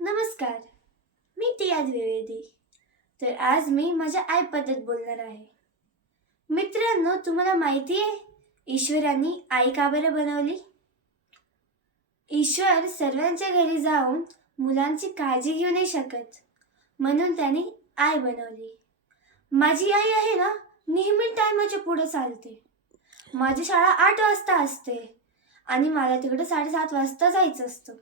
नमस्कार, मी टिया द्विवेदी. तर आज मी माझ्या आईबद्दल बोलणार आहे. मित्रांनो, तुम्हाला माहिती आहे ईश्वरांनी आई का बरं बनवली? ईश्वर सर्वांच्या घरी जाऊन मुलांची काळजी घेऊ नाही शकत, म्हणून त्यांनी आई बनवली. माझी आई आहे ना, नेहमी टायमाच्या पुढे चालते. माझी शाळा 8 वाजता असते आणि मला तिकडे 7:30 वाजता जायचं असतं.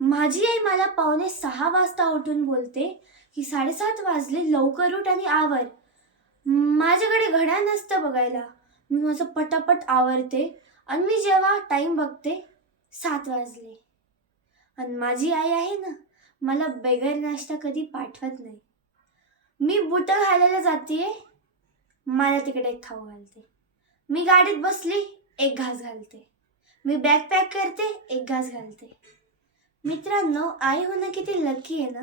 माझी आई मला पावणे 6 वाजता उठून बोलते की 7:30 वाजले, लवकर उठ आणि आवर. माझ्याकडे घड्याळ नसतं बघायला. मी माझं पटापट आवरते आणि मी जेव्हा टाइम बघते 7 वाजले. आणि माझी आई आहे ना, मला बेगर नाश्ता कधी पाठवत नाही. मी बुटं घालायला जाते, मला तिकडे एक खाऊ घालते. मी गाडीत बसली, एक घास घालते. मी बॅग पॅक करते, एक घास घालते. मित्रांनो, आई होणं किती लकी आहे ना.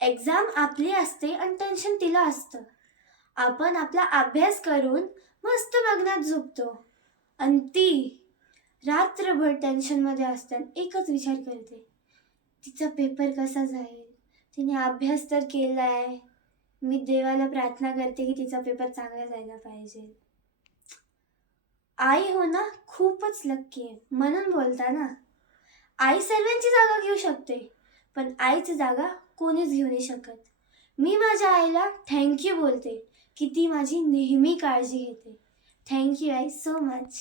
एक्झाम आपली असते आणि टेन्शन तिला असतं. आपण आपला अभ्यास करून मस्त लग्नात झोपतो आणि ती रात्रभर टेन्शनमध्ये असते आणि एकच विचार करते, तिचा पेपर कसा जाईल. तिने अभ्यास तर केलाय. मी देवाला प्रार्थना करते की तिचा पेपर चांगला जायला पाहिजे. आई होणं खूपच लकी आहे. म्हणून बोलता ना, आई सर्वांची जागा घेऊ शकते, पण आईची जागा कोणीच घेऊ नाही शकत. मी माझ्या आईला थँक्यू बोलते की ती माझी नेहमी काळजी घेते. थँक्यू आई सो मच.